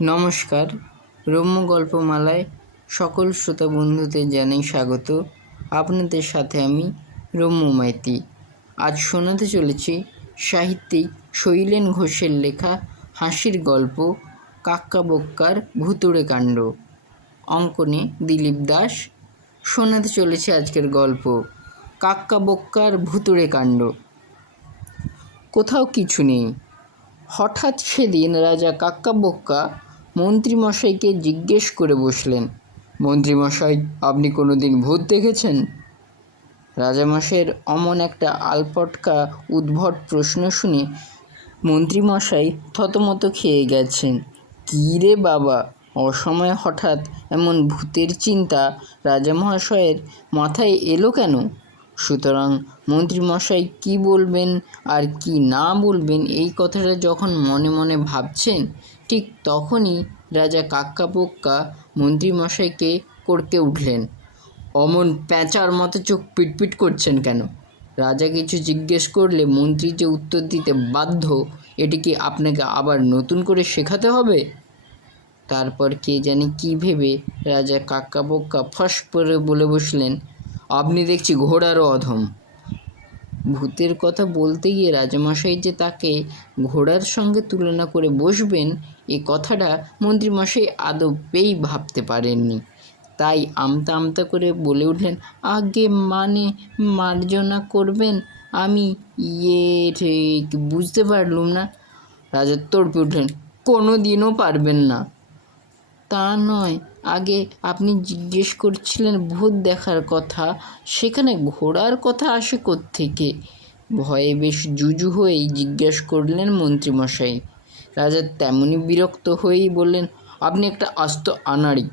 নমস্কার। রম্য গল্পমালায় সকল শ্রোতা বন্ধুদের জানাই স্বাগত। আপনাদের সাথে আমি রম্য মাইতি। আজ শোনাতে চলেছি সাহিত্যিক শৈলেন ঘোষের লেখা হাসির গল্প কাক্কা বোক্কার ভুতুড়ে কাণ্ড। অঙ্কনে দিলীপ দাস। শোনাতে চলেছে আজকের গল্প কাক্কা বোক্কার ভুতুড়ে কাণ্ড। কোথাও কিছু নেই। হঠাৎ সেদিন রাজা কাক্কা বোক্কা মন্ত্রীমশাইকে জিজ্ঞেস করে বসলেন, মন্ত্রীমশাই, আপনি কোনো দিন ভূত দেখেছেন? রাজামশাইয়ের অমন একটা আলপটকা উদ্ভট প্রশ্ন শুনে মন্ত্রীমশাই থতমত খেয়ে গেছেন। কী রে বাবা, অসময়ে হঠাৎ এমন ভূতের চিন্তা রাজামহাশয়ের মাথায় এলো কেন? সুতরাং মন্ত্রীমশাই কি বলবেন আর কি না বলবেন এই কথাটা যখন মনে মনে ভাবছেন, ঠিক তখনই রাজা কাক্কা বোক্কা মন্ত্রীমশাইকে কড়কে উঠলেন। অমন প্যাঁচার মতো চোখ পিটপিট করছেন কেন? রাজা কিছু জিজ্ঞেস করলে মন্ত্রী যে উত্তর দিতে বাধ্য, এটি কি আপনাকে আবার নতুন করে শেখাতে হবে? তারপর কে জানি কী ভেবে রাজা কাক্কা বোক্কা ফস করে বলে বসলেন, আপনি দেখছি ঘোড়ারও অধম। ভূতের কথা বলতে গিয়ে রাজামশাই যে তাকে ঘোড়ার সঙ্গে তুলনা করে বসবেন, এ কথাটা মন্ত্রীমশাই আদপেই ভাবতে পারেননি। তাই আমতা আমতা করে বলে উঠলেন, আগে মানে মার্জনা করবেন, আমি ঠিক বুঝতে পারলুম না। রাজা তড়পে উঠলেন, কোনো দিনও পারবেন না। তা নয়, আগে আপনি জিজ্ঞেস করছিলেন ভূত দেখার কথা, সেখানে ঘোড়ার কথা আসে কোত্থেকে? ভয়ে বেশ জুজু হয়েই জিজ্ঞেস করলেন মন্ত্রীমশাই। রাজা তেমনি বিরক্ত হয়েই বললেন, আপনি একটা আস্ত আনাড়ি।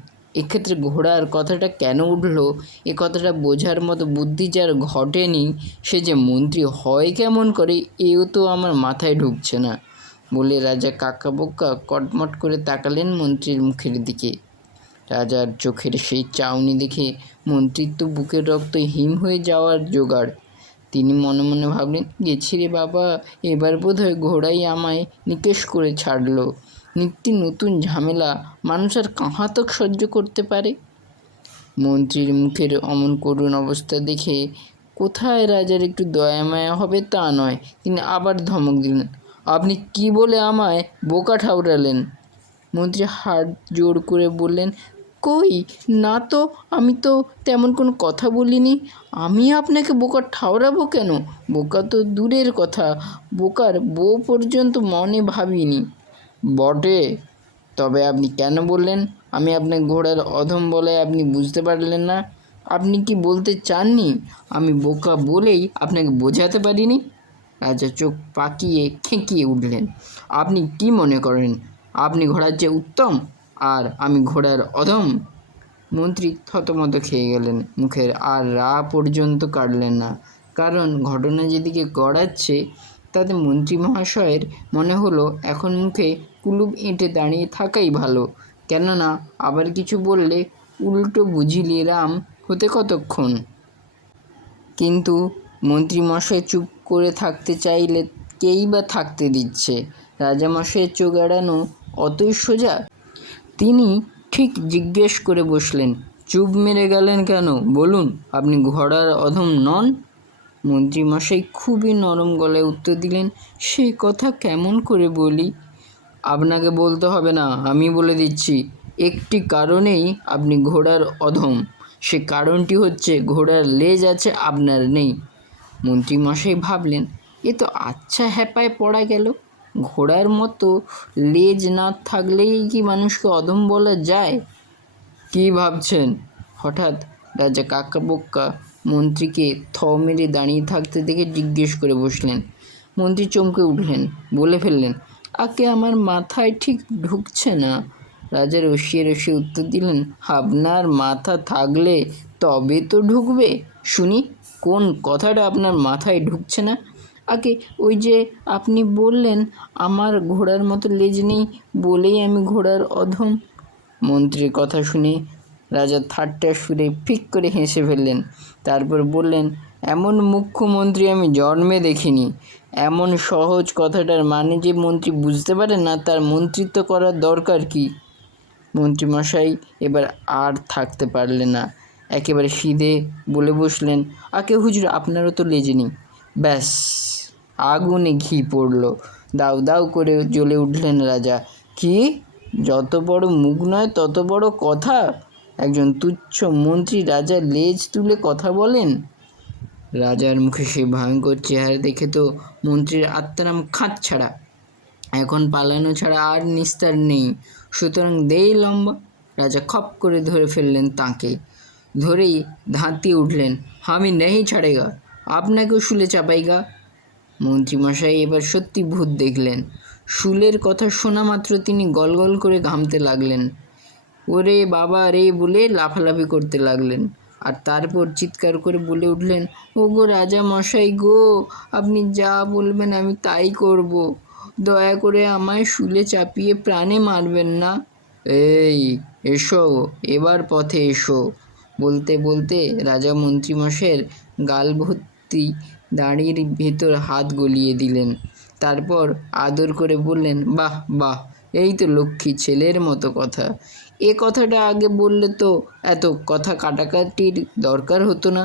এক্ষেত্রে ঘোড়ার কথাটা কেন উঠল, এ কথাটা বোঝার মতো বুদ্ধি যার ঘটেনি, সে যে মন্ত্রী হয় কেমন করে, এও তো আমার মাথায় ঢুকছে না। বলে রাজা কাক্কা বোক্কা কটমট করে তাকালেন মন্ত্রীর মুখের দিকে। রাজার চোখের সেই চাউনি দেখে মন্ত্রীর তো বুকের রক্ত হিম হয়ে যাওয়ার জোগাড়। তিনি মনে মনে ভাবলেন, গেছি রে বাবা, এবার বোধহয় ঘোড়াই আমায় নিকেশ করে ছাড়লো। নিত্য নতুন ঝামেলা মানুষ আর কাহাতক সহ্য করতে পারে? মন্ত্রীর মুখের অমন করুণ অবস্থা দেখে কোথায় রাজার একটু দয়া মায়া হবে তা নয়, তিনি আবার ধমক দিলেন, আপনি কি বলে আমায় বোকা ঠাউরালেন? মন্ত্রী হাত জোর করে বললেন, কই না তো, আমি তো তেমন কোনো কথা বলিনি। আমি আপনাকে বোকা ঠাউরাবো কেন? বোকা তো দূরের কথা, বোকার বউ পর্যন্ত মনে ভাবিনি। বটে, তবে আপনি কেন বললেন আমি আপনাকে ঘোড়ার অধম বলায় আপনি বুঝতে পারলেন না? আপনি কি বলতে চাননি আমি বোকা বলেই আপনাকে বোঝাতে পারিনি? রাজা চোখ পাকিয়ে খেঁকিয়ে উঠলেন, আপনি কি মনে করেন আপনি ঘোড়ার চেয়ে উত্তম আর আমি ঘোড়ার অধম? মন্ত্রী থতমত খেয়ে গেলেন, মুখের আর রা পর্যন্ত কাটলেন না। কারণ ঘটনা যেদিকে গড়াচ্ছে তাতে মন্ত্রী মহাশয়ের মনে হলো এখন মুখে কুলুপ এঁটে দাঁড়িয়ে থাকাই ভালো, কেননা আবার কিছু বললে উল্টো বুঝিলি রাম হতে কতক্ষণ। কিন্তু মন্ত্রীমশাই চুপ করে থাকতে চাইলে কেই বা থাকতে দিচ্ছে? রাজামশাইয়ের চোখ এড়ানো অতই সোজা? তিনি ঠিক জিজ্ঞেস করে বসলেন, চুপ মেরে গেলেন কেন? বলুন, আপনি ঘোড়ার অধম নন? মন্ত্রীমশাই খুবই নরম গলায় উত্তর দিলেন, সে কথা কেমন করে বলি? আপনাকে বলতে হবে না, আমি বলে দিচ্ছি। একটি কারণেই আপনি ঘোড়ার অধম। সে কারণটি হচ্ছে ঘোড়ার লেজ আছে, আপনার নেই। মন্ত্রীমশাই ভাবলেন, এ তো আচ্ছা হ্যাপায় পড়া গেল। ঘোড়ার মতো লেজ না থাকলেই কি মানুষকে অধম বলা যায়? কি ভাবছেন? হঠাৎ রাজা কাক্কা বোক্কা মন্ত্রীকে থ মেরে দাঁড়িয়ে থাকতে দেখে জিজ্ঞেস করে বসলেন। মন্ত্রী চমকে উঠলেন, বলে ফেললেন, আগে আমার মাথায় ঠিক ঢুকছে না। রাজা রসিয়ে রসিয়ে উত্তর দিলেন, আপনার মাথা থাকলে তবে তো ঢুকবে। শুনি, কোন কথাটা আপনার মাথায় ঢুকছে না? আগে ওই যে আপনি বললেন আমার ঘোড়ার মতো লেজ নেই বলেই আমি ঘোড়ার অধম। মন্ত্রীর কথা শুনে রাজা ঠাট্টা সুরে ফিক করে হেসে ফেললেন। তারপর বললেন, এমন মুখ্যমন্ত্রী আমি জন্মে দেখিনি। এমন সহজ কথাটার মানে যে মন্ত্রী বুঝতে পারে না তার মন্ত্রিত্ব করার দরকার কি। মন্ত্রীমশাই এবার আর থাকতে পারলেন না, একেবারে সিধে বলে বসলেন, আগে হুজুর আপনারও তো লেজে নেই। ব্যাস, আগুনে ঘি পড়ল। দাউ দাউ করে জ্বলে উঠলেন রাজা। কি, যত বড় মুখ নয় তত বড় কথা? একজন তুচ্ছ মন্ত্রী রাজার লেজ তুলে কথা বলেন? রাজার মুখে সেই ভয়ঙ্কর চেহারা দেখে তো মন্ত্রীর আত্মারাম খাঁচ ছাড়া। এখন পালানো ছাড়া আর নিস্তার নেই, সুতরাং দেই লম্বা। রাজা খপ করে ধরে ফেললেন তাঁকে। ধরেই ধাঁতিয়ে উঠলেন, আমি নেই ছাড়েগা, আপনাকেও শুলে চাপাইগা। মন্ত্রীমশাই এবার সত্যি ভূত দেখলেন। শুলের কথা শোনা মাত্র তিনি গলগল করে ঘামতে লাগলেন। ওরে বাবা রে বলে লাফালাফি করতে লাগলেন, আর তারপর চিৎকার করে বলে উঠলেন, ও গো রাজা মশাই গো, আপনি যা বলবেন আমি তাই করব, দয়া করে আমায় শুলে চাপিয়ে প্রাণে মারবেন না। এই এসো, এবার পথে এসো। বলতে বলতে রাজা মন্ত্রীমশাইয়ের গাল ভর্তি দাড়ির ভেতর হাত গলিয়ে দিলেন। তারপর আদর করে বললেন, বাহ বাহ, এই তো লক্ষ্মী ছেলের মতো কথা। এ কথাটা আগে বললে তো এত কথা কাটাকাটির দরকার হতো না।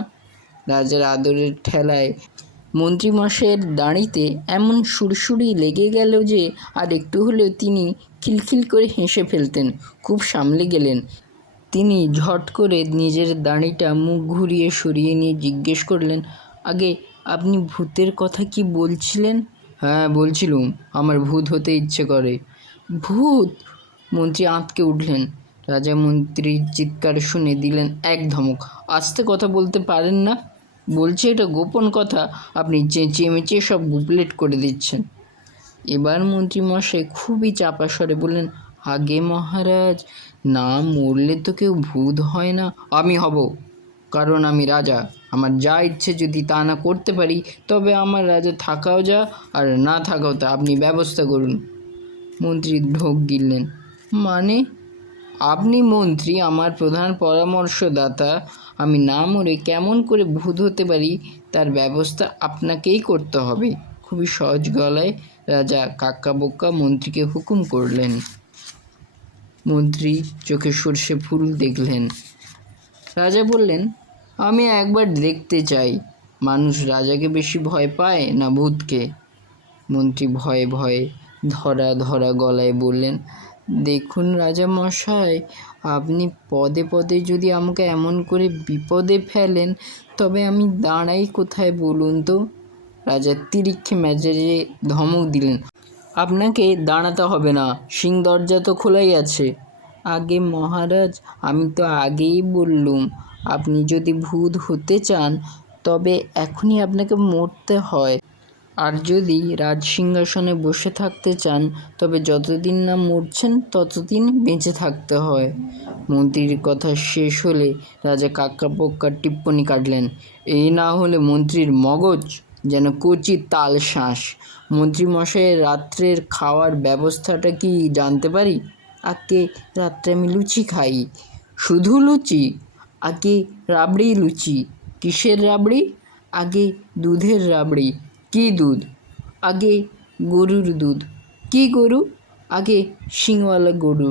রাজার আদরের ঠেলায় মন্ত্রীমশাইয়ের দাঁড়িতে এমন সুরসুরি লেগে গেল যে আর একটু হলেও তিনি খিলখিল করে হেসে ফেলতেন। খুব সামলে গেলেন। তিনি ঝট করে নিজের দাঁড়িটা মুখ ঘুরিয়ে সরিয়ে নিয়ে জিজ্ঞেস করলেন, আগে আপনি ভূতের কথা কি বলছিলেন? হ্যাঁ বলছিলুম, আমার ভূত হতে ইচ্ছে করে। ভূত? মন্ত্রী আঁতকে উঠলেন। রাজা মন্ত্রীর চিৎকার শুনে দিলেন এক ধমক, আস্তে কথা বলতে পারেন না? বলছি এটা গোপন কথা, আপনি চেঁচিয়ে মেচিয়ে সব গুপলেট করে দিচ্ছেন। এবার মন্ত্রীমশাই খুবই চাপা স্বরে বললেন, আগে মহারাজ, না মরলে তো কেউ ভূত হয় না। আমি হব, কারণ আমি রাজা। আমার যা ইচ্ছে যদি তা না করতে পারি, তবে আমার রাজা থাকাও যা আর না থাকাও তা, আপনি ব্যবস্থা করুন। মন্ত্রী ঢোক গিললেন, মানে? আপনি মন্ত্রী, আমার প্রধান পরামর্শদাতা। আমি না মরে কেমন করে ভূত হতে পারি তার ব্যবস্থা আপনাকেই করতে হবে। খুবই সহজ গলায় রাজা কাক্কা বোক্কা মন্ত্রীকে হুকুম করলেন। মন্ত্রী চোখে সর্ষে ফুল দেখলেন। রাজা বললেন, আমি একবার দেখতে চাই, মানুষ রাজাকে বেশি ভয় পায় না ভূতকে? মন্ত্রী ভয়ে ভয়ে ধরা ধরা গলায় বললেন, দেখুন রাজা মশাই, আপনি পদে পদে যদি আমাকে এমন করে বিপদে ফেলেন তবে আমি দাঁড়াই কোথায় বলুন তো? রাজা তিরিক্ষে মেজাজে ধমক দিলেন, আপনাকে দাঁড়াতে হবে না, সিং দরজা তো খোলাই আছে। আগে মহারাজ, আমি তো আগেই বললুম, আপনি যদি ভূত হতে চান তবে এখনই আপনাকে মরতে হয়, আর যদি রাজসিংহাসনে বসে থাকতে চান তবে যতদিন না মরছেন ততদিন বেঁচে থাকতে হয়। মন্ত্রীর কথা শেষ হলে রাজা কাক্কা পোক্কার টিপ্পনি কাটলেন, এই না হলে মন্ত্রীর মগজ যেন কচি তাল শাঁস। মন্ত্রীমশাইয়ের রাত্রের খাওয়ার ব্যবস্থাটা কি জানতে পারি? আগে রাত্রে আমি লুচি খাই। শুধু লুচি? আগে রাবড়ি লুচি। কিসের রাবড়ি? আগে দুধের রাবড়ি। কি দুধ? আগে গরুর দুধ। কি গরু? আগে শিংওয়ালা গরু।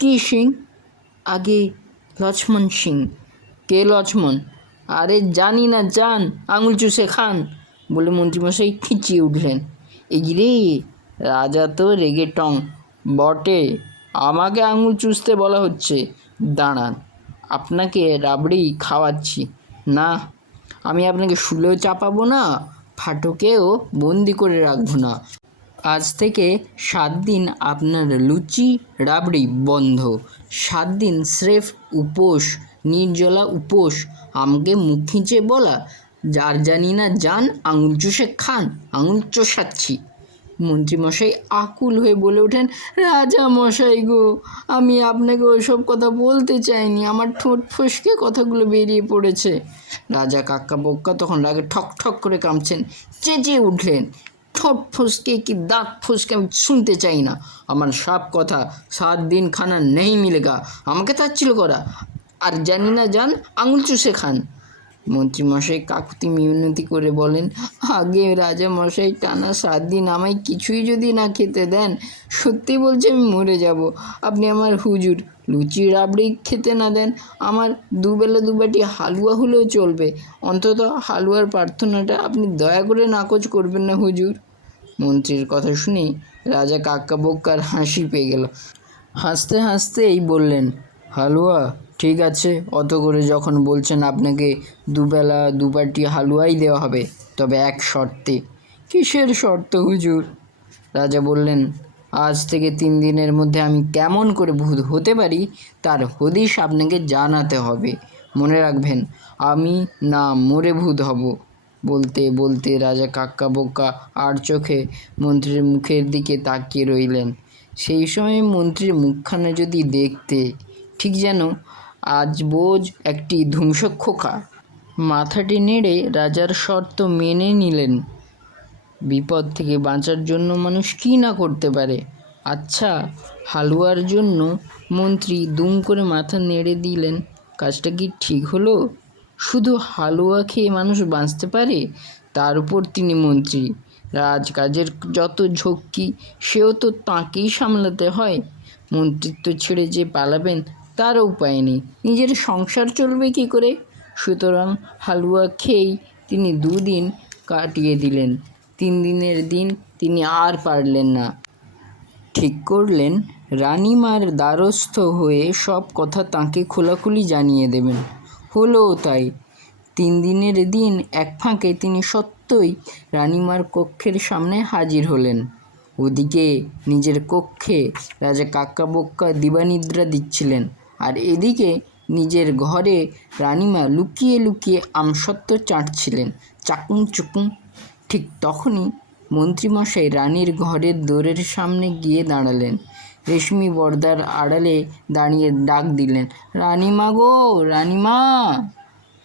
কি শিং? আগে লক্ষ্মণ সিং। কে লক্ষ্মণ? আরে জানি না, যান আঙুল চুষে খান, বলে মন্ত্রীমশাই খিচিয়ে উঠলেন। এই রে, রাজা তো রেগে টং। বটে, আমাকে আঙুল চুষতে বলা হচ্ছে? দাঁড়ান, আপনাকে রাবড়ি খাওয়াচ্ছি। না, আমি আপনাকে শুলেও চাপাবো না, ফাটকেও বন্দি করে রাখবো না। আজ থেকে 7 দিন আপনার লুচি রাবড়ি বন্ধ। 7 দিন স্রেফ উপোস, নির্জলা উপোস। আমাকে মুখ খিঁচে বলা, যার জানি না যান আঙুল চুষে খান, আঙুল চষাচ্ছি। মন্ত্রীমশাই আকুল হয়ে বলে ওঠেন, রাজা মশাই গো, আমি আপনাকে ওইসব কথা বলতে চাইনি, আমার ঠোঁট ফসকে কথাগুলো বেরিয়ে পড়েছে। রাজা কাক্কা বোক্কা তখন রাগে ঠক ঠক করে কাঁপছেন, চেঁচিয়ে উঠলেন, ঠোঁট ফসকে কি দাঁত ফসকে আমি শুনতে চাই না। আমার সব কথা 7 দিন খানা নেই মিলেগা। আমাকে তাচ্ছিল করা, আর জানি না যান আঙুল চুষে খান। মন্ত্রীমশাই কাকুতি মিনতি করে বলেন, আগে রাজামশাই টানা 7 দিন আমায় কিছুই যদি না খেতে দেন, সত্যি বলছি আমি মরে যাব। আপনি আমার হুজুর লুচি রাবড়ি খেতে না দেন, আমার দুবেলা দুবাটি হালুয়া হলেও চলবে, অন্তত হালুয়ার প্রার্থনাটা আপনি দয়া করে নাকচ করবেন না হুজুর। মন্ত্রীর কথা শুনে রাজা কাক্কা বোক্কার হাসি পেয়ে গেল। হাসতে হাসতেই বললেন, হালুয়া ঠিক আছে, অত করে যখন বলছেন আপনাকে দুবেলা দুবাটি হালুয়াই দেওয়া হবে, তবে এক শর্তে। কিসের শর্ত হুজুর? রাজা বললেন, আজ থেকে 3 দিনের মধ্যে আমি কেমন করে ভূত হতে পারি তার হদিশ আপনাকে জানাতে হবে। মনে রাখবেন, আমি না মরে ভূত হব। বলতে বলতে রাজা কাক্কা বোক্কা আর চোখে মন্ত্রীর মুখের দিকে তাকিয়ে রইলেন। সেই সময় মন্ত্রীর মুখখানা যদি দেখতে, ঠিক যেন আজবোজ একটি ধূমসক খোকা। মাথাটি নেড়ে রাজার শর্ত মেনে নিলেন। বিপদ থেকে বাঁচার জন্য মানুষ কী না করতে পারে। আচ্ছা, হালুয়ার জন্য মন্ত্রী দুম করে মাথা নেড়ে দিলেন। কাজটা কি ঠিক হলো? শুধু হালুয়া খেয়ে মানুষ বাঁচতে পারে? তার উপর তিনি মন্ত্রী, রাজকাজের যত ঝক্কি সেও তো তাঁকেই সামলাতে হয়। মন্ত্রিত্ব ছেড়ে যে পালাবেন তারও উপায় নেই, নিজের সংসার চলবে কী করে? সুতরাং হালুয়া খেয়েই তিনি 2 দিন কাটিয়ে দিলেন। 3 দিনের দিন তিনি আর পারলেন না। ঠিক করলেন রানীমার দ্বারস্থ হয়ে সব কথা তাঁকে খোলাখুলি জানিয়ে দেবেন। হলোও তাই। 3 দিনের দিন এক ফাঁকে তিনি সত্যই রানীমার কক্ষের সামনে হাজির হলেন। ওদিকে নিজের কক্ষে রাজা কাক্কা বোক্কা দিবানিদ্রা দিচ্ছিলেন, আর এদিকে নিজের ঘরে রানীমা লুকিয়ে লুকিয়ে আমসত্ত্ব চাটছিলেন, চাকুম চুকুম। ঠিক তখনই মন্ত্রীমশাই রানীর ঘরের দোরের সামনে গিয়ে দাঁড়ালেন। রেশমি পর্দার আড়ালে দাঁড়িয়ে ডাক দিলেন, রানীমা গো, রানীমা।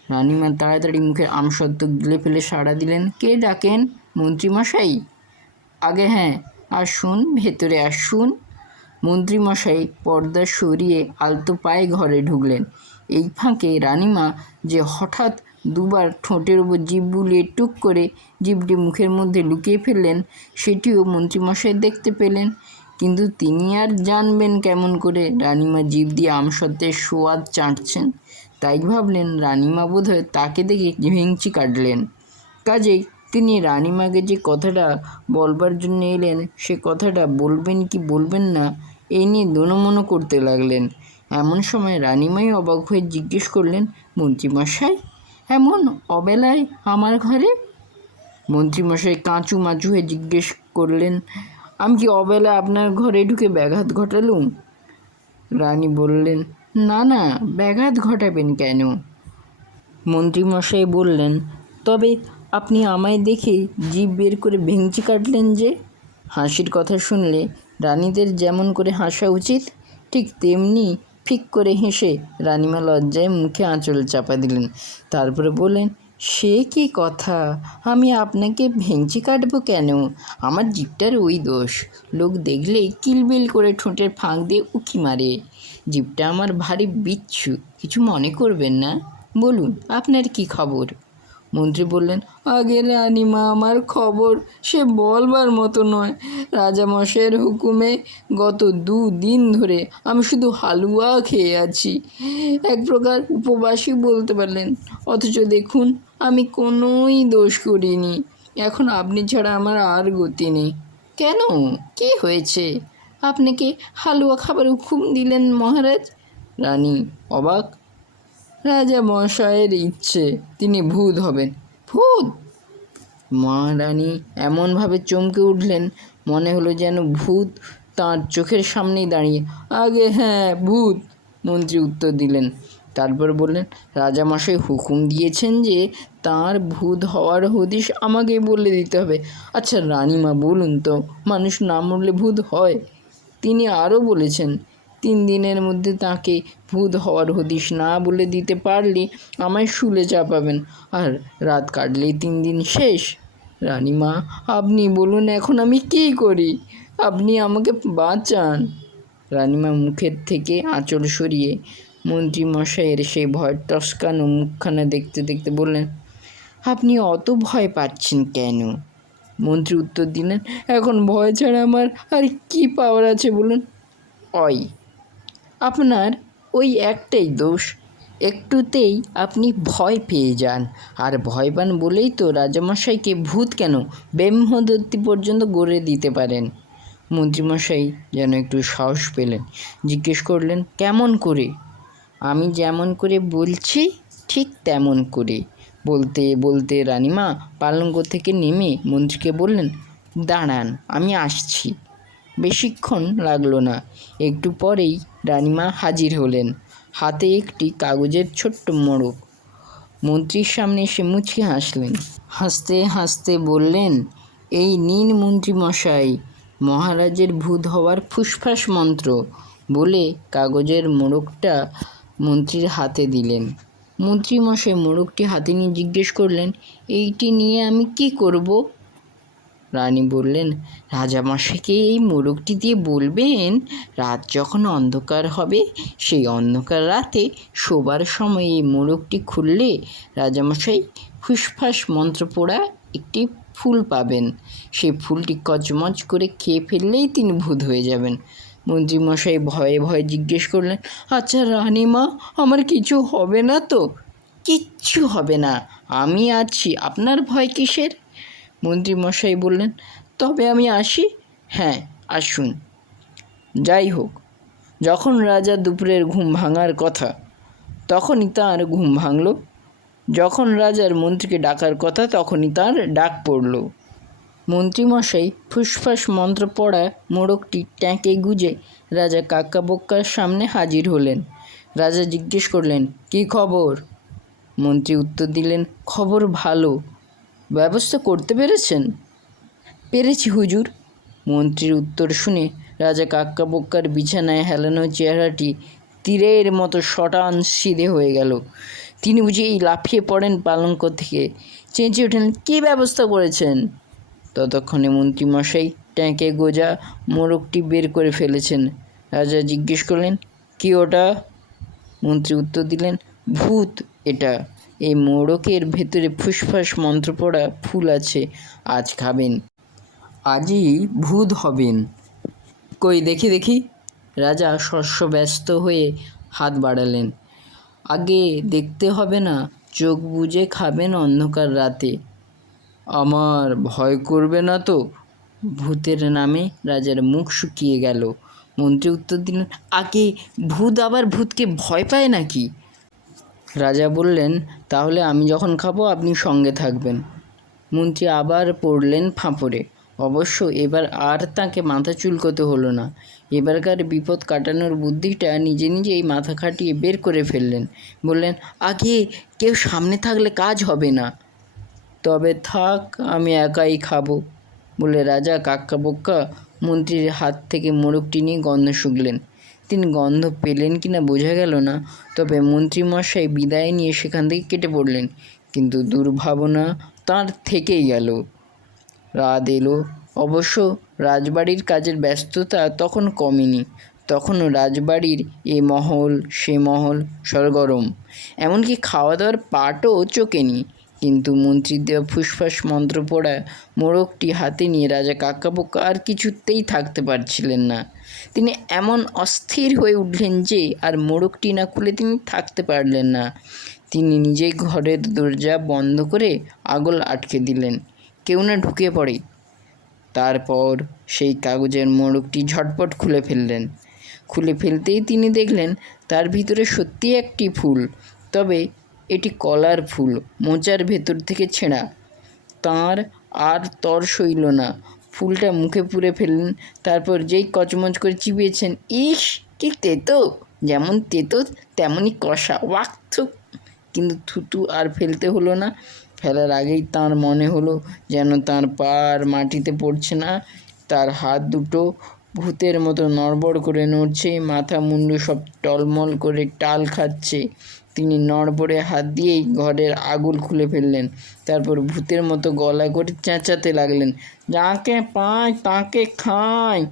রানীমা তাড়াতাড়ি মুখের আমসত্ত্ব গিলে ফেলে সাড়া দিলেন, কে ডাকেন? মন্ত্রীমশাই? আগে হ্যাঁ, আসুন, ভেতরে আসুন। মন্ত্রীমশাই পর্দা সরিয়ে আলতো পায়ে ঘরে ঢুকলেন। এই ফাঁকে রানীমা যে হঠাৎ 2বার ঠোঁটের উপর জিভ বুলিয়ে টুক করে জিভটি মুখের মধ্যে লুকিয়ে ফেললেন, সেটিও মন্ত্রীমশাই দেখতে পেলেন। কিন্তু তিনি আর জানবেন কেমন করে রানীমা জিভ দিয়ে আমসত্ত্বের সোয়াদ চাটছেন? তাই ভাবলেন রানীমা বোধহয় তাকে দেখে ভেংচি কাটলেন। কাজেই তিনি রানীমাকে যে কথাটা বলবার জন্য এলেন, সে কথাটা বলবেন কি বলবেন না এই নিয়ে দোনোমনো করতে লাগলেন। এমন সময় রানীমাই অবাক হয়ে জিজ্ঞেস করলেন, মন্ত্রীমশাই, এমন অবেলায় আমার ঘরে? মন্ত্রীমশাই কাঁচু মাচু হয়ে জিজ্ঞেস করলেন, আমি কি অবেলা আপনার ঘরে ঢুকে ব্যাঘাত ঘটালুম? রানী বললেন, না না, ব্যাঘাত ঘটাবেন কেন? মন্ত্রীমশাই বললেন, তবে আপনি আমায় দেখে জিভ বের করে ভেংচি কাটলেন যে? হাসির কথা শুনলে রানীদের যেমন করে হাসা উচিত, ঠিক তেমনি ফিক করে হেসে রানীমা লজ্জায় মুখে আঁচল চাপা দিলেন। তারপরে বললেন, সে কি কথা, আমি আপনাকে ভেংচি কাটবো কেন? আমার জিভটার ওই দোষ, লোক দেখলেই কিলবিল করে ঠোঁটের ফাঁক দিয়ে উকি মারে। জিভটা আমার ভারী বিচ্ছু, কিছু মনে করবেন না। বলুন, আপনার কি খবর? মন্ত্রী বললেন, আগে রানীমা, আমার খবর সে বলবার মতো নয়। রাজামশাইয়ের হুকুমে গত 2 দিন ধরে আমি শুধু হালুয়া খেয়ে আছি, এক প্রকার উপবাসী বলতে পারলেন। অথচ দেখুন, আমি কোনোই দোষ করিনি। এখন আপনি ছাড়া আমার আর গতি নেই। কেন, কী হয়েছে? আপনাকে হালুয়া খাবার হুকুম দিলেন মহারাজ? রানী অবাক। রাজা মশাইয়ের ইচ্ছে তিনি ভূত হবেন। ভূত? মহারানী এমনভাবে চমকে উঠলেন, মনে হলো যেন ভূত তাঁর চোখের সামনেই দাঁড়িয়ে। আগে হ্যাঁ, ভূত, মন্ত্রী উত্তর দিলেন। তারপর বললেন, রাজামশাই হুকুম দিয়েছেন যে তাঁর ভূত হওয়ার হদিশ আমাকে বলে দিতে হবে। আচ্ছা রানীমা, বলুন তো, মানুষ না মরলে ভূত হয়? তিনি আরও বলেছেন, 3 দিনের মধ্যে তাকে ভূত হওয়ার হদিশ না বলে দিতে পারলে আমায় শুলে চাপাবেন, আর রাত কাটলেই 3 দিন শেষ। রানীমা, আপনি বলুন এখন আমি কী করি? আপনি আমাকে বাঁচান। রানীমা মুখের থেকে আঁচল সরিয়ে মন্ত্রী মশাইয়ের সেই ভয় টসকানো মুখখানা দেখতে দেখতে বললেন, আপনি অত ভয় পাচ্ছেন কেন? মন্ত্রী উত্তর দিলেন, এখন ভয় ছাড়া আমার আর কি পাওয়ার আছে বলুন? আপনার ওই একটাই দোষ, একটুতেই আপনি ভয় পেয়ে যান। আর ভয় পান বলেই তো রাজামশাইকে ভূত কেন ব্রহ্মদত্তি পর্যন্ত গড়ে দিতে পারেন। মন্ত্রীমশাই যেন একটু সাহস পেলেন, জিজ্ঞেস করলেন, কেমন করে? আমি যেমন করে বলছি ঠিক তেমন করে। বলতে বলতে রানীমা পালঙ্ক থেকে নেমে মন্ত্রীকে বললেন, দাঁড়ান, আমি আসছি। বেশিক্ষণ লাগলো না, একটু পরেই রানীমা হাজির হলেন, হাতে একটি কাগজের ছোট্ট মোড়ক। মন্ত্রীর সামনে এসে মুচকি হাসলেন, হাসতে হাসতে বললেন, এই নিন মন্ত্রীমশাই, মহারাজের ভূত হওয়ার ফুসফাস মন্ত্র। বলে কাগজের মোড়কটা মন্ত্রীর হাতে দিলেন। মন্ত্রীমশাই মোড়কটি হাতে নিয়ে জিজ্ঞেস করলেন, এইটি নিয়ে আমি কি করব? রানী বললেন, রাজামশাইকে এই মোড়কটি দিয়ে বলবেন, রাত যখন অন্ধকার হবে সেই অন্ধকার রাতে শোবার সময় এই মোড়কটি খুললে রাজামশাই ফুসফাস মন্ত্র পড়া একটি ফুল পাবেন। সেই ফুলটি কচমচ করে খেয়ে ফেললেই তিনি ভূত হয়ে যাবেন। মন্ত্রীমশাই ভয়ে ভয়ে জিজ্ঞেস করলেন, আচ্ছা রানীমা, আমার কিছু হবে না তো? কিচ্ছু হবে না, আমি আছি, আপনার ভয় কিসের? মন্ত্রীমশাই বললেন, তবে আমি আসি? হ্যাঁ, আসুন। যাই হোক, যখন রাজা দুপুরের ঘুম ভাঙার কথা তখনই তাঁর ঘুম ভাঙল, যখন রাজার মন্ত্রীকে ডাকার কথা তখনই তার ডাক পড়ল। মন্ত্রীমশাই ফুসফাস মন্ত্র পড়া মোড়কটি ট্যাঁকে গুজে রাজা কাকাবক্কার সামনে হাজির হলেন। রাজা জিজ্ঞেস করলেন, কী খবর? মন্ত্রী উত্তর দিলেন, খবর ভালো। ব্যবস্থা করতে পেরেছেন? পেরেছি হুজুর। মন্ত্রীর উত্তর শুনে রাজা কাকাবক্কার বিছানায় হেলানো চেহারাটি তীরের মতো শটান সিধে হয়ে গেল। তিনি বুঝেই লাফিয়ে পড়েন পালঙ্ক থেকে, চেঁচিয়ে ওঠেন, কী ব্যবস্থা করেছেন? ততক্ষণে মন্ত্রীমশাই ট্যাঁকে গোজা মোড়কটি বের করে ফেলেছেন। রাজা জিজ্ঞেস করলেন, কি ওটা? মন্ত্রী উত্তর দিলেন, ভূত এটা। এই মোড়কের ভেতরে ফুসফাস মন্ত্র পড়া ফুল আছে, আজ খাবেন, আজই ভূত হবেন। কই দেখি দেখি। রাজা শস্যব্যস্ত হয়ে হাত বাড়ালেন। আগে দেখতে হবে না, চোখ বুজে খাবেন অন্ধকার রাতে। আমার ভয় করবে না তো? ভূতের নামে রাজার মুখ শুকিয়ে গেল। মন্ত্রী উত্তর দিলেন, আগে ভূত আবার ভূতকে ভয় পায় নাকি? রাজা বললেন, তাহলে আমি যখন খাবো আপনি সঙ্গে থাকবেন। মন্ত্রী আবার পড়লেন ফাঁপড়ে। অবশ্য এবার আর তাকে মাথা চুলকোতে হলো না। এবারকার বিপদ কাটানোর বুদ্ধিটা নিজে নিজেই মাথা খাটিয়ে বের করে ফেললেন। বললেন, আগে কেউ সামনে থাকলে কাজ হবে না। তবে থাক, আমি একাই খাবো, বলে রাজা কাক্কাবোক্কা মন্ত্রীর হাত থেকে মোড়কটি নিয়ে গন্ধ শুঁকলেন। তিনি গন্ধ পেলেন কিনা বোঝা গেল না, তবে মন্ত্রীমশাই বিদায় নিয়ে সেখান থেকে কেটে পড়লেন। কিন্তু দুর্ভাবনা তাঁর থেকেই গেল। রাত এলো। অবশ্য রাজবাড়ির কাজের ব্যস্ততা তখন কমেনি। তখনও রাজবাড়ির এ মহল সে মহল সরগরম, এমনকি খাওয়া দাওয়ার পাটও চোখেনি। কিন্তু মন্ত্রীর দেওয়া ফুসফাস মন্ত্র পড়া মোড়কটি হাতে নিয়ে রাজা কাক্কাবোক্কা আর কিছুতেই থাকতে পারছিলেন না। তিনি এমন অস্থির হয়ে উঠলেন যে আর মোড়কটি না খুলে তিনি থাকতে পারলেন না। তিনি নিজেই ঘরের দরজা বন্ধ করে আগল আটকে দিলেন, কেউ না ঢুকে পড়ে। তারপর সেই কাগজের মোড়কটি ঝটপট খুলে ফেললেন। খুলে ফেলতেই তিনি দেখলেন তার ভিতরে সত্যি একটি ফুল, তবে এটি কলার ফুল, মোচার ভেতর থেকে ছেঁড়া। তাঁর আর তর সইল না, ফুলটা মুখে পুরে ফেললেন। তারপর যেই কচমচ করে চিবিয়েছেন, ইস কি তেতো! যেমন তেতো তেমনই কষা, ওয়াক থু! কিন্তু থুতু আর ফেলতে হলো না। ফেলার আগেই তাঁর মনে হলো যেন তাঁর পা আর মাটিতে পড়ছে না, তার হাত দুটো ভূতের মতো নড়বড় করে নড়ছে, মাথা মুন্ডু সব টলমল করে টাল খাচ্ছে। তিনি নড়বড়ে হাত দিয়েই ঘরের আগল খুলে ফেললেন। তারপর ভূতের মতো গলা করে চেঁচাতে লাগলেন, যাকে পায় তাকে খায়।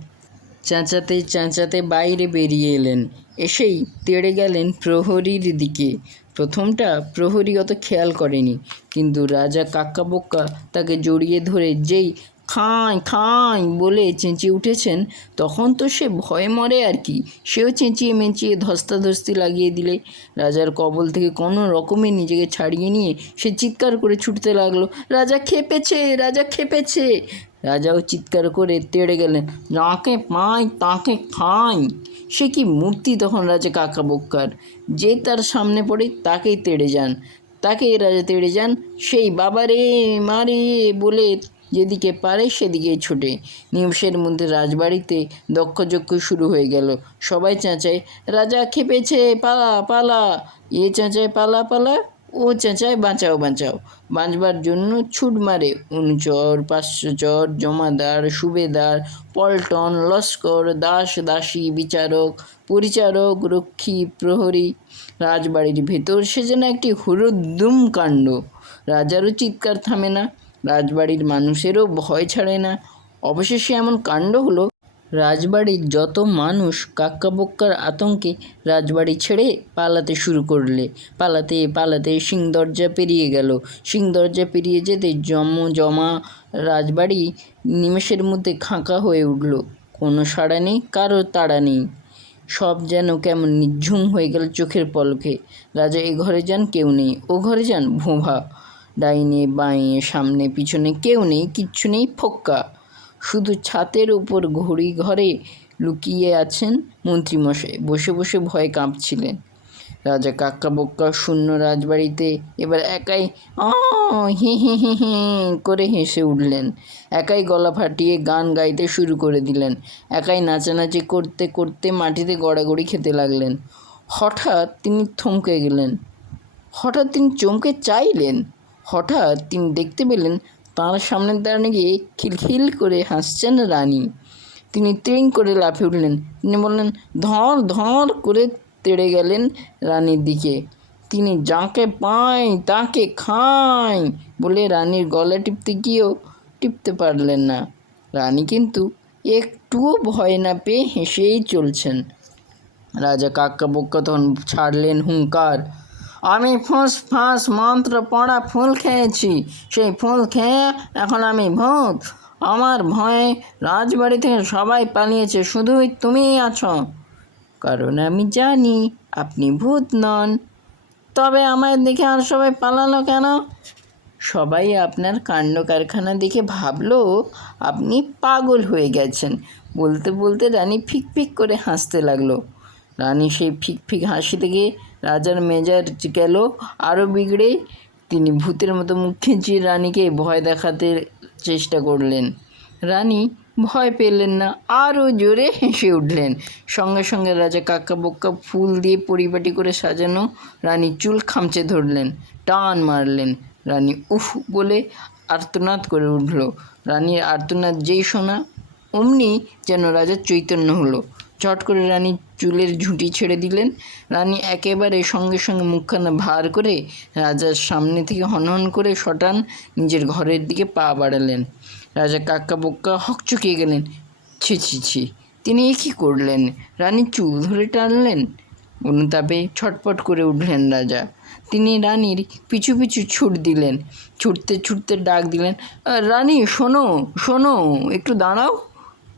চেঁচাতে চেঁচাতে বাইরে বেরিয়ে এলেন। এসেই তেড়ে গেলেন প্রহরীর দিকে। প্রথমটা প্রহরী অত খেয়াল করেনি, কিন্তু রাজা কাক্কাবোক্কা তাকে জড়িয়ে ধরে যেই খাঁই খাঁই বলে চেঁচিয়ে উঠেছেন, তখন তো সে ভয়ে মরে আর কি। সেও চেঁচিয়ে মেঁচিয়ে ধস্তাধস্তি লাগিয়ে দিলে রাজার কবল থেকে কোনো রকমে নিজেকে ছাড়িয়ে নিয়ে সে চিৎকার করে ছুটতে লাগলো, রাজা খেপেছে, রাজা খেপেছে। রাজাও চিৎকার করে তেড়ে গেলেন, যাকে পাই তাকে খাই। সে কি মূর্তি তখন রাজা কাক্কাবোক্কার! যে তার সামনে পড়ে তাকেই তেড়ে যান, তাকেই রাজা তেড়ে যান। সেই বাবারে মারে বলে যেদিকে পারে সেদিকেই ছোটে। নিমেষের মধ্যে রাজবাড়িতে দক্ষযজ্ঞ শুরু হয়ে গেল। সবাই চেঁচায়, রাজা খেপেছে, পালা পালা। এ চেঁচায় পালা পালা, ও চেঁচায় বাঁচাও বাঁচাও। বাঁচবার জন্য ছুট মারে অনুচর, পার্শ্বচর, জমাদার, সুবেদার, পল্টন, লস্কর, দাস দাসী, বিচারক, পরিচারক, রক্ষী, প্রহরী। রাজবাড়ির ভেতর সে যেন একটি হুড়োদ্দুম কাণ্ড। রাজারও চিৎকার থামে না, রাজবাড়ির মানুষেরও ভয় ছাড়ে না। অবশেষে এমন কাণ্ড হলো, রাজবাড়ির যত মানুষ কাক্কাবোক্কার আতঙ্কে রাজবাড়ি ছেড়ে পালাতে শুরু করলে। পালাতে পালাতে সিংদরজা পেরিয়ে গেল। সিংদরজা পেরিয়ে যেতে জমা রাজবাড়ি নিমেষের মধ্যে খাঁকা হয়ে উঠল। কোনো সাড়া নেই, কারো তাড়া নেই। সব যেন কেমন নিঝুম হয়ে গেল চোখের পলকে। রাজা এ ঘরে যান, কেউ নেই। ও ঘরে যান, ভোঁভা। ডাইনে বাঁয়ে সামনে পিছনে কেউ নেই, কিচ্ছু নেই, ফোক্কা। শুধু ছাতের উপর ঘড়ি ঘরে লুকিয়ে আছেন মন্ত্রীমশাই, বসে বসে ভয়ে কাঁপছিলেন। রাজা কাক্কাবোক্কা শূন্য রাজবাড়িতে এবার একাই হি হি হি হি করে হেসে উঠলেন। একাই গলা ফাটিয়ে গান গাইতে শুরু করে দিলেন। একাই নাচানাচি করতে করতে মাটিতে গড়াগড়ি খেতে লাগলেন। হঠাৎ তিনি থমকে গেলেন। হঠাৎ তিনি চমকে চাইলেন। হঠাৎ তিনি দেখতে পেলেন তাঁর সামনে দাঁড়িয়ে গিয়ে খিলখিল করে হাসছেন রানী। তিনি ত্রিং করে লাফিয়ে উঠলেন। তিনি বললেন, ধর ধর করে তেড়ে গেলেন রানীর দিকে। তিনি যাকে পাই তাকে খাই বলে রানীর গলা টিপতে গিয়েও টিপতে পারলেন না। রানী কিন্তু একটুও ভয় না পেয়ে হেসেই চলছেন। রাজা কাক্কাবোক্কা তখন ছাড়লেন হুঙ্কার, আমি ফুঁস ফাঁস মন্ত্র পড়া ফুল খেয়েছি। সেই ফুল খেয়ে এখন আমি ভূত। আমার ভয়ে রাজবাড়ি থেকে সবাই পালিয়েছে, শুধুই তুমিই আছো। কারণ আমি জানি আপনি ভূত নন। তবে আমায় দেখে আর সবাই পালালো কেন? সবাই আপনার কাণ্ড কারখানা দেখে ভাবলো আপনি পাগল হয়ে গেছেন। বলতে বলতে রানী ফিক ফিক করে হাসতে লাগলো। রানী সেই ফিক ফিক হাসি থেকে রাজার মেজাজ গেল আরও বিগড়ে। তিনি ভূতের মতো মুখ খিঁচিয়ে রানীকে ভয় দেখাতে চেষ্টা করলেন। রানী ভয় পেলেন না, আরও জোরে হেসে উঠলেন। সঙ্গে সঙ্গে রাজা কাক্কাবোক্কা ফুল দিয়ে পরিপাটি করে সাজানো রানীর চুল খামচে ধরলেন, টান মারলেন। রানী উফ বলে আর্তনাদ করে উঠল। রানীর আর্তনাদ যেই শোনা, অমনি যেন রাজার চৈতন্য হলো। চট করে রানী চুলের ঝুঁটি ছেড়ে দিলেন। রানী একেবারে সঙ্গে সঙ্গে মুখখানা ভার করে রাজার সামনে থেকে হনহন করে শটান নিজের ঘরের দিকে পা বাড়ালেন। রাজা কাক্কাবোক্কা হকচকিয়ে গেলেন। ছি ছি ছি, তিনি এ কী করলেন? রানীর চুল ধরে টানলেন। অনুতাপে ছটপট করে উঠলেন রাজা। তিনি রানীর পিছু পিছু ছুট দিলেন। ছুটতে ছুটতে ডাক দিলেন, রানী শোনো শোনো, একটু দাঁড়াও।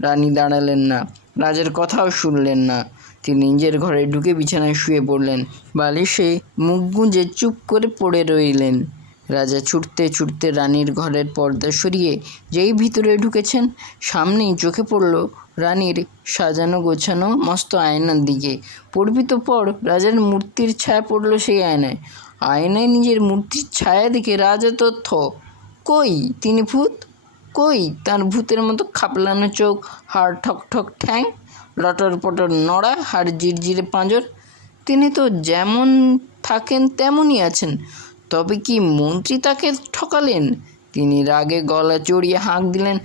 রানী দাঁড়ালেন না, রাজার কথাও শুনলেন না। তিনি নিজের ঘরে ঢুকে বিছানায় শুয়ে পড়লেন। বালিশে মুখ গুঁজে চুপ করে পড়ে রইলেন। রাজা ছুটতে ছুটতে রানীর ঘরের পর্দা সরিয়ে যেই ভিতরে ঢুকেছেন, সামনেই চোখে পড়ল রানীর সাজানো গোছানো মস্ত আয়নার দিকে। পড়বি তো পড়, রাজার মূর্তির ছায়া পড়ল সেই আয়নায়। আয়নায় নিজের মূর্তির ছায়া দেখে রাজা তো কই তিনি ভূত? কই তার ভূতের মতো খাপলানো চোখ, হাড় ঠক ঠক ঠ্যাং, লটর পটর নড়া, হাড় জিরজিরে পাঁজর। তিনি তো যেমন থাকেন তেমনই আছেন। তবে কি মন্ত্রী তাকে ঠকালেন? তিনি রাগে গলা চড়িয়ে হাঁক দিলেন,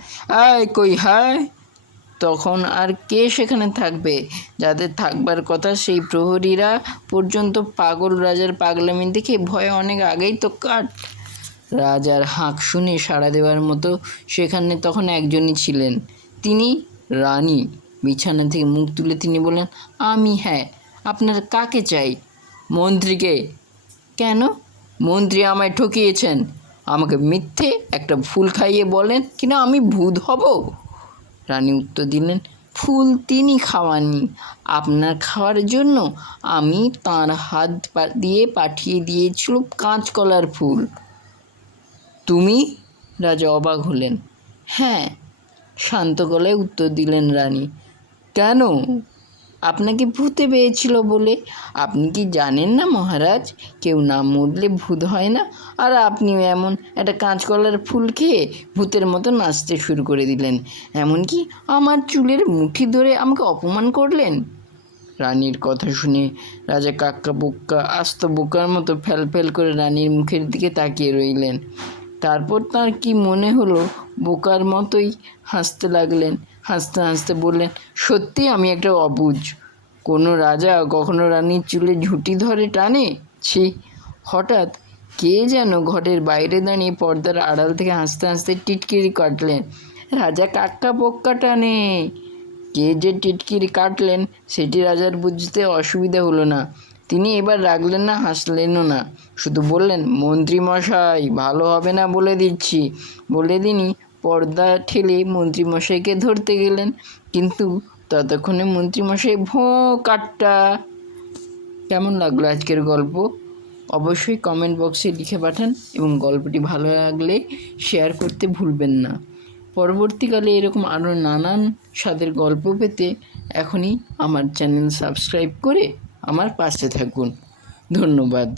আয় কই হায়। তখন আর কে সেখানে থাকবে? যাদের থাকবার কথা সেই প্রহরীরা পর্যন্ত পাগল রাজার পাগলামি দেখে ভয়ে অনেক আগেই তো কাট। রাজার হাঁক শুনে সাড়া দেওয়ার মতো সেখানে তখন একজনই ছিলেন, তিনি রানী। বিছানা থেকে মুখ তুলে তিনি বললেন, আমি? হ্যাঁ। আপনার কাকে চাই? মন্ত্রীকে। কেন? মন্ত্রী আমায় ঠকিয়েছেন। আমাকে মিথ্যে একটা ফুল খাইয়ে বলেন কিনা আমি ভূত হব। রানী উত্তর দিলেন, ফুল তিনি খাওয়াননি, আপনার খাওয়ার জন্য আমি তাঁর হাত দিয়ে পাঠিয়ে দিয়েছিল কাঁচকলার ফুল। তুমি? রাজা অবাক হলেন। হ্যাঁ, শান্ত গলায় উত্তর দিলেন রানী। কেন? আপনাকে ভূতে পেয়েছিল বলে। আপনি কি জানেন না মহারাজ, কেউ না মরলে ভূত হয় না? আর আপনিও এমন একটা কাঁচকলার ফুল খেয়ে ভূতের মতো নাচতে শুরু করে দিলেন, এমনকি আমার চুলের মুঠি ধরে আমাকে অপমান করলেন। রানীর কথা শুনে রাজা কাক্কা বোক্কা আস্ত বোকার মতো ফ্যাল করে রানীর মুখের দিকে তাকিয়ে রইলেন। তারপর তার কি মনে হলো, বোকার মতোই হাসতে লাগলেন। হাসতে হাসতে বললেন, সত্যি আমি একটা অবুঝ। কোনো রাজা কখনো রানীর চুলে ঝুঁটি ধরে টানে? ছি! হঠাৎ কে যেন ঘরের বাইরে দাঁড়িয়ে পর্দার আড়াল থেকে হাসতে হাসতে টিটকিরি কাটলেন। রাজা কাক্কা বোক্কা টানে। কে যে টিটকিরি কাটলেন সেটি রাজার বুঝতে অসুবিধা হলো না। তিনি এবার রাগলেন না, হাসলেনও না, শুধু বললেন, মন্ত্রী মশাই, ভালো হবে না বলে দিচ্ছি। বলে দিনই পর্দা ঠেলে মন্ত্রীমশাইকে ধরতে গেলেন, কিন্তু ততক্ষণে মন্ত্রীমশাই ভোঁ কাট্টা। কেমন লাগলো আজকের গল্প? অবশ্যই কমেন্ট বক্সে লিখে পাঠান এবং গল্পটি ভালো লাগলে শেয়ার করতে ভুলবেন না। পরবর্তীকালে এরকম আরও নানান স্বাদের গল্প পেতে এখনই আমার চ্যানেল সাবস্ক্রাইব করে আমার পাশে থাকুন। ধন্যবাদ।